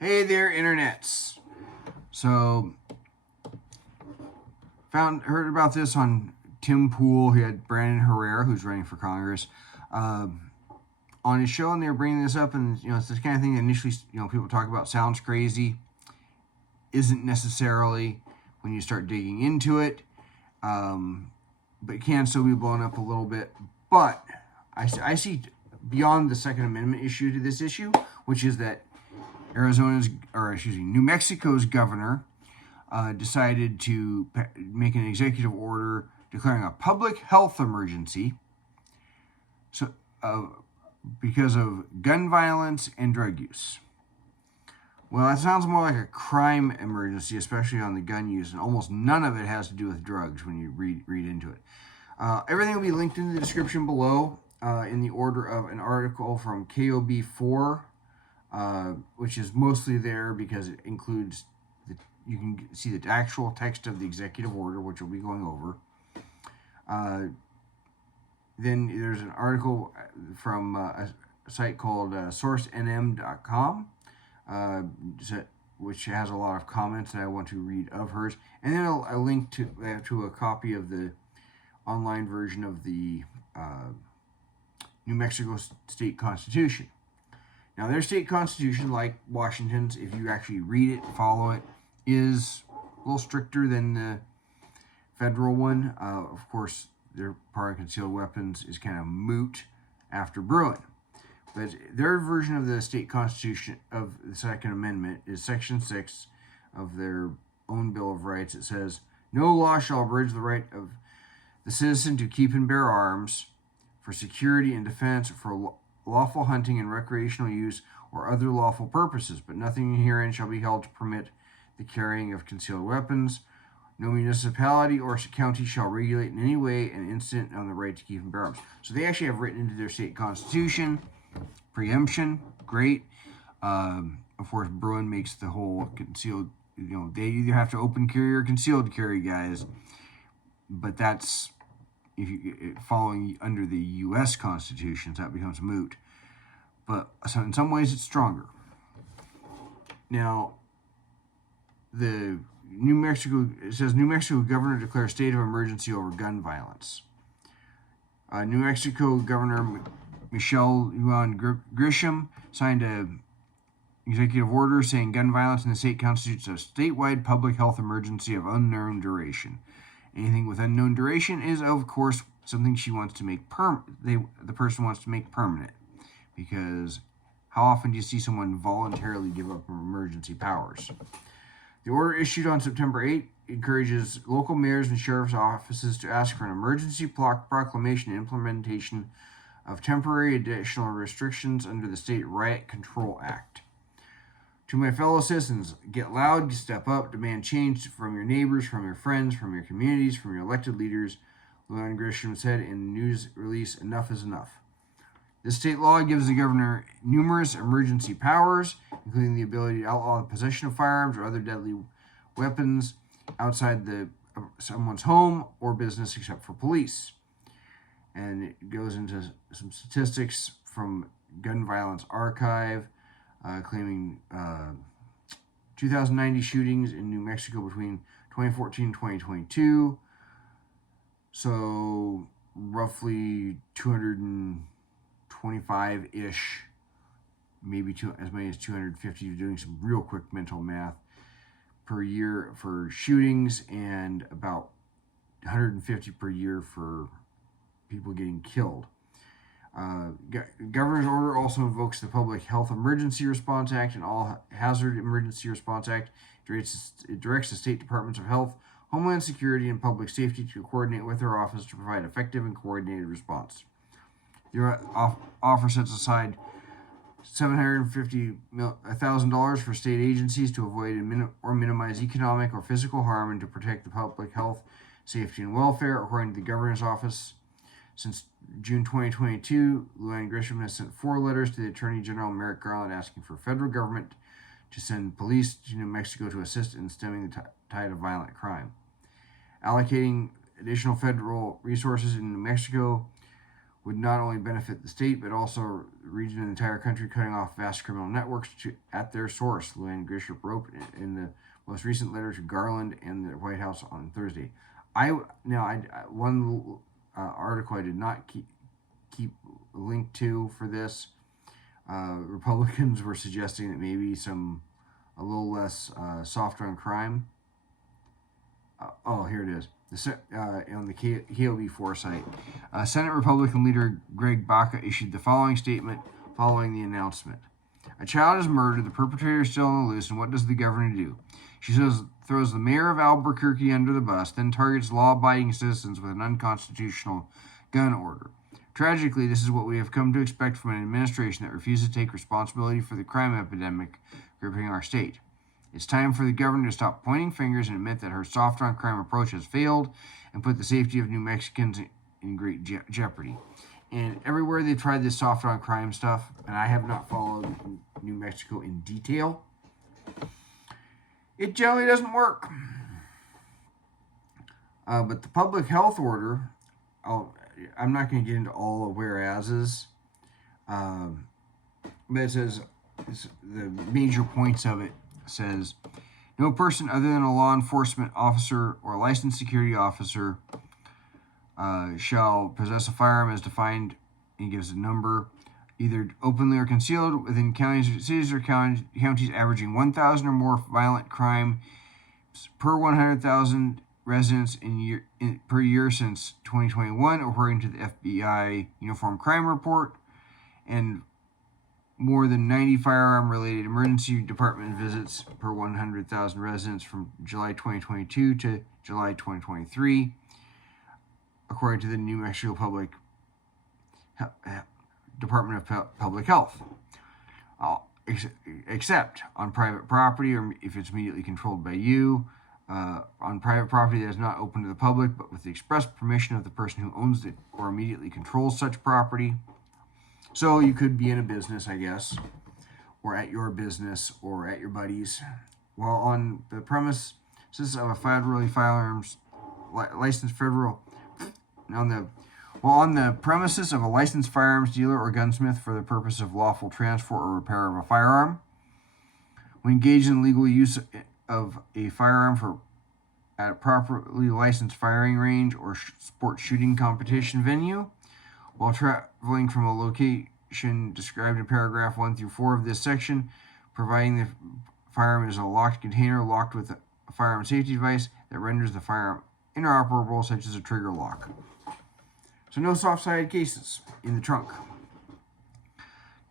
Hey there, internets. So, heard about this on Tim Pool. He had Brandon Herrera, who's running for Congress, uh, on his show, and they were bringing this up. And it's this kind of thing that initially, people talk about sounds crazy, isn't necessarily when you start digging into it, but it can still be blown up a little bit. But I see beyond the Second Amendment issue to this issue, which is that New Mexico's governor decided to make an executive order declaring a public health emergency, so because of gun violence and drug use. Well, that sounds more like a crime emergency, especially on the gun use, and almost none of it has to do with drugs when you read into it. Everything will be linked in the description below in the order of an article from KOB4, which is mostly there because it includes you can see the actual text of the executive order, which we'll be going over. Then there's an article from a site called sourcenm.com, which has a lot of comments that I want to read of hers. And then a link to a copy of the online version of the New Mexico State Constitution. Now, their state constitution, like Washington's, if you actually read it, follow it, is a little stricter than the federal one. Of course, their part of concealed weapons is kind of moot after Bruin. But their version of the state constitution of the Second Amendment is Section 6 of their own Bill of Rights. It says, "No law shall abridge the right of the citizen to keep and bear arms for security and defense, for lawful hunting and recreational use, or other lawful purposes, but nothing herein shall be held to permit the carrying of concealed weapons. No municipality or county shall regulate in any way an incident on the right to keep and bear arms." So they actually have written into their state constitution preemption. Great. Of course, Bruin makes the whole concealed. They either have to open carry or concealed carry, guys. But that's if you following under the U.S. Constitution, so that becomes moot. But so in some ways, it's stronger. Now, it says New Mexico governor declares state of emergency over gun violence. New Mexico Governor Michelle Lujan Grisham signed an executive order saying gun violence in the state constitutes a statewide public health emergency of unknown duration. Anything with unknown duration is, of course, something she wants to make the person wants to make permanent. Because how often do you see someone voluntarily give up emergency powers? The order issued on September 8 encourages local mayors and sheriff's offices to ask for an emergency proclamation and implementation of temporary additional restrictions under the State Riot Control Act. To my fellow citizens, get loud, step up, demand change from your neighbors, from your friends, from your communities, from your elected leaders, Lujan Grisham said in a news release. Enough is enough. This state law gives the governor numerous emergency powers, including the ability to outlaw the possession of firearms or other deadly weapons outside someone's home or business except for police. And it goes into some statistics from Gun Violence Archive, claiming 2,090 shootings in New Mexico between 2014 and 2022. So roughly 225-ish, maybe as many as 250, doing some real quick mental math, per year for shootings, and about 150 per year for people getting killed. Governor's order also invokes the Public Health Emergency Response Act and All Hazard Emergency Response Act. It directs the state departments of health, Homeland Security, and Public Safety to coordinate with their office to provide effective and coordinated response. The offer sets aside $750,000 for state agencies to avoid or minimize economic or physical harm and to protect the public health, safety, and welfare, according to the governor's office. Since June 2022, Lujan Grisham has sent 4 letters to the Attorney General Merrick Garland asking for federal government to send police to New Mexico to assist in stemming the tide of violent crime. Allocating additional federal resources in New Mexico would not only benefit the state but also the region and the entire country, cutting off vast criminal networks at their source, Luann Grisham wrote in the most recent letter to Garland and the White House on Thursday. One article I did not keep linked to for this. Republicans were suggesting that maybe a little less soft on crime. Here it is. On the KOB4 site, Senate Republican leader Greg Baca issued the following statement following the announcement. A child is murdered, the perpetrator is still on the loose, and what does the governor do? She throws the mayor of Albuquerque under the bus, then targets law-abiding citizens with an unconstitutional gun order. Tragically, this is what we have come to expect from an administration that refuses to take responsibility for the crime epidemic gripping our state. It's time for the governor to stop pointing fingers and admit that her soft-on-crime approach has failed and put the safety of New Mexicans in great jeopardy. And everywhere they've tried this soft-on-crime stuff, and I have not followed New Mexico in detail, it generally doesn't work. But the public health order, I'm not going to get into all the whereases, but it says, the major points of it says, no person other than a law enforcement officer or a licensed security officer shall possess a firearm as defined, and gives a number, either openly or concealed within counties, cities, or counties averaging 1,000 or more violent crime per 100,000 residents per year since 2021, according to the FBI Uniform Crime Report, and more than 90 firearm-related emergency department visits per 100,000 residents from July 2022 to July 2023, according to the New Mexico Department of Public Health. Except on private property, or if it's immediately controlled by you, on private property that is not open to the public, but with the express permission of the person who owns it or immediately controls such property. So you could be in a business, I guess, or at your business, or at your buddy's, while on the premises of a federally licensed on the premises of a licensed firearms dealer or gunsmith for the purpose of lawful transport or repair of a firearm. When engaged in legal use of a firearm at a properly licensed firing range or sport shooting competition venue, while traveling from a location described in paragraph 1 through 4 of this section, providing the firearm is a locked container locked with a firearm safety device that renders the firearm inoperable, such as a trigger lock. So no soft-sided cases in the trunk.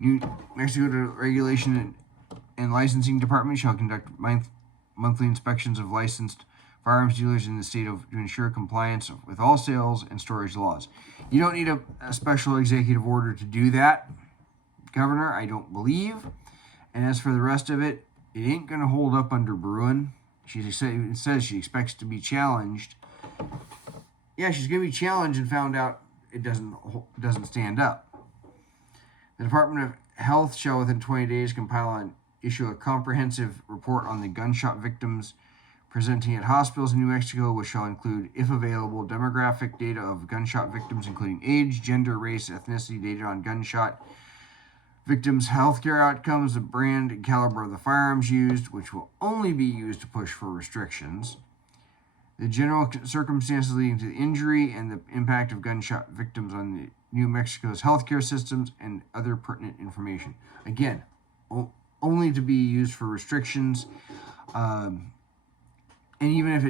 New Mexico Regulation and Licensing Department shall conduct monthly inspections of licensed firearms dealers in the state to ensure compliance with all sales and storage laws. You don't need a special executive order to do that, Governor, I don't believe. And as for the rest of it, it ain't going to hold up under Bruen. She says she expects to be challenged. Yeah, she's going to be challenged and found out it doesn't stand up. The Department of Health shall within 20 days compile and issue a comprehensive report on the gunshot victims presenting at hospitals in New Mexico, which shall include, if available, demographic data of gunshot victims, including age, gender, race, ethnicity, data on gunshot victims' healthcare outcomes, the brand and caliber of the firearms used, which will only be used to push for restrictions, the general circumstances leading to the injury and the impact of gunshot victims on New Mexico's healthcare systems, and other pertinent information. Again, only to be used for restrictions. And even if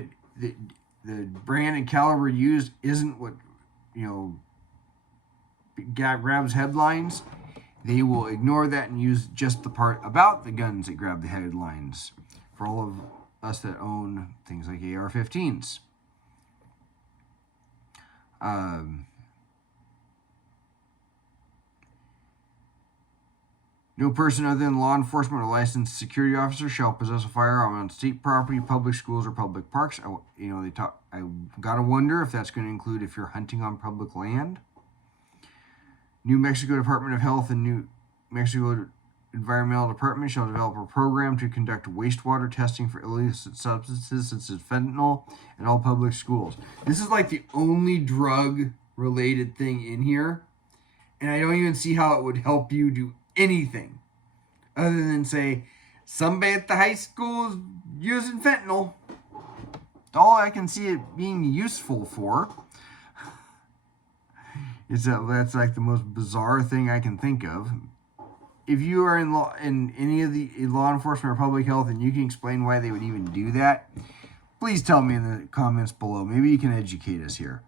the brand and caliber used isn't what grabs headlines, they will ignore that and use just the part about the guns that grab the headlines. For all of us that own things like AR-15s. No person other than law enforcement or licensed security officer shall possess a firearm on state property, public schools, or public parks. I gotta wonder if that's going to include if you're hunting on public land. New Mexico Department of Health and New Mexico Environmental Department shall develop a program to conduct wastewater testing for illicit substances such as fentanyl in all public schools. This is like the only drug-related thing in here And I don't even see how it would help you do anything other than say somebody at the high school is using fentanyl. That's all I can see it being useful for. That's like the most bizarre thing I can think of. If you are in any of the law enforcement or public health and you can explain why they would even do that, please tell me in the comments below. Maybe you can educate us here.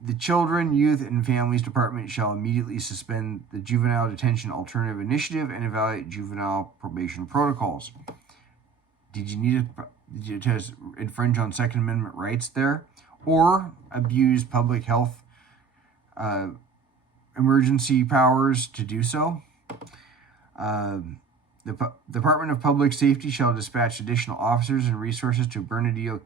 The Children, Youth, and Families Department shall immediately suspend the Juvenile Detention Alternative Initiative and evaluate juvenile probation protocols. Did you need to infringe on Second Amendment rights there? Or abuse public health emergency powers to do so? The Department of Public Safety shall dispatch additional officers and resources to Bernalillo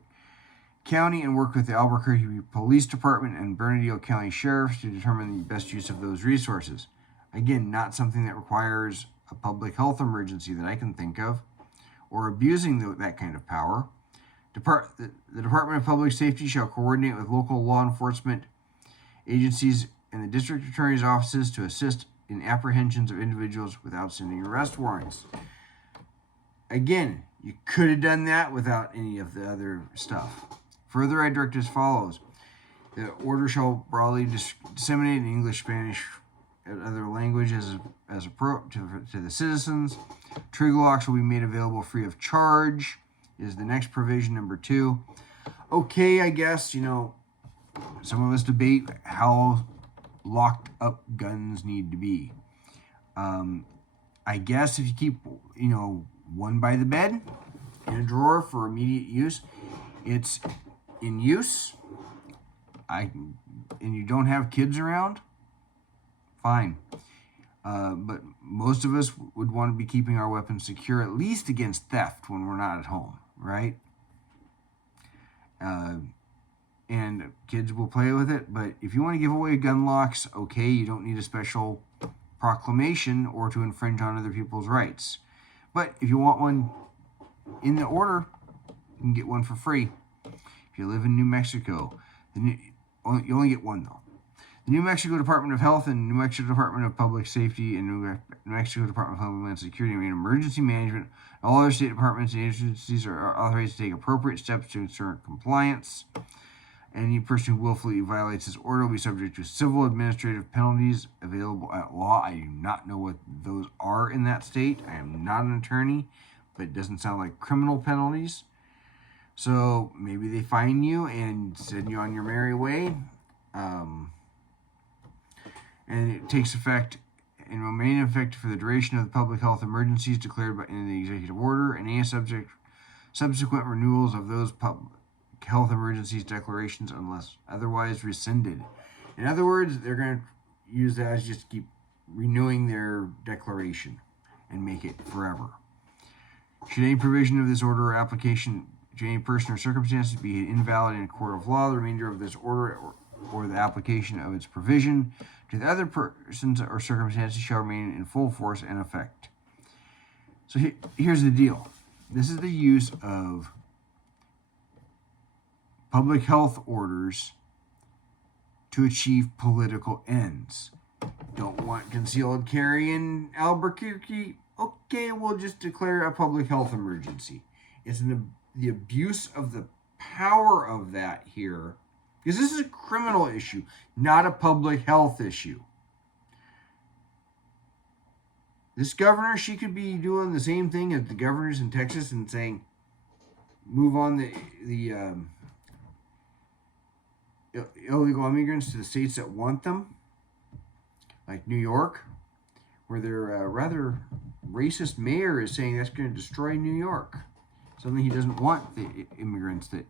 County and work with the Albuquerque Police Department and Bernalillo County Sheriffs to determine the best use of those resources. Again, not something that requires a public health emergency that I can think of, or abusing that kind of power. The Department of Public Safety shall coordinate with local law enforcement agencies and the district attorney's offices to assist in apprehensions of individuals without sending arrest warrants. Again, you could have done that without any of the other stuff. Further, I direct as follows. The order shall broadly disseminate in English, Spanish, and other languages as appropriate to the citizens. Trigger locks will be made available free of charge, is the next provision, number 2. Okay, I guess, some of us debate how locked up guns need to be. I guess if you keep, one by the bed in a drawer for immediate use, it's in use, and you don't have kids around, fine. But most of us would want to be keeping our weapons secure, at least against theft when we're not at home, right? And kids will play with it, but if you want to give away gun locks, okay, you don't need a special proclamation or to infringe on other people's rights. But if you want one in the order, you can get one for free. If you live in New Mexico, you only get one though. The New Mexico Department of Health and New Mexico Department of Public Safety and New Mexico Department of Homeland Security and Emergency Management, all other state departments and agencies are authorized to take appropriate steps to ensure compliance. Any person who willfully violates this order will be subject to civil administrative penalties available at law. I do not know what those are in that state. I am not an attorney, but it doesn't sound like criminal penalties. So maybe they fine you and send you on your merry way. And it takes effect and remain in effect for the duration of the public health emergencies declared in the executive order and any subsequent renewals of those public health emergencies declarations unless otherwise rescinded. In other words, they're going to use that as just keep renewing their declaration and make it forever. Should any provision of this order or application to any person or circumstance be invalid in a court of law, the remainder of this order or the application of its provision to the other persons or circumstances shall remain in full force and effect. So here's the deal. This is the use of public health orders to achieve political ends. Don't want concealed carry in Albuquerque? Okay, we'll just declare a public health emergency. It's the abuse of the power of that here, because this is a criminal issue, not a public health issue. This governor, she could be doing the same thing as the governors in Texas and saying, move on the illegal immigrants to the states that want them, like New York, where their rather racist mayor is saying that's going to destroy New York. Something he doesn't want the immigrants that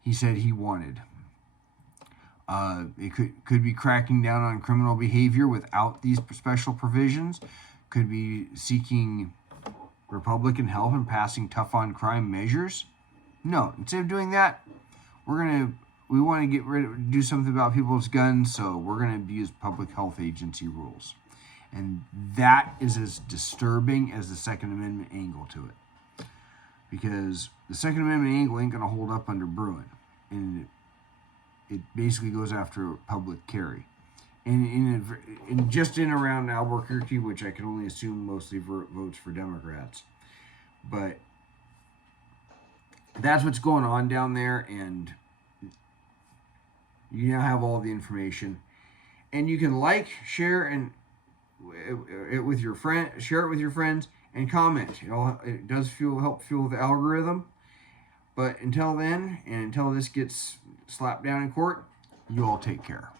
he said he wanted. It could be cracking down on criminal behavior without these special provisions. Could be seeking Republican help in passing tough on crime measures. No, instead of doing that, we want to do something about people's guns, so we're going to abuse public health agency rules. And that is as disturbing as the Second Amendment angle to it. Because the Second Amendment angle ain't going to hold up under Bruen. And it basically goes after public carry. in just in around Albuquerque, which I can only assume mostly votes for Democrats. But that's what's going on down there, and you now have all the information. And you can like, share, and it with your friend, share it with your friends, and comment. It does help fuel the algorithm. But until then, and until this gets slapped down in court, you all take care.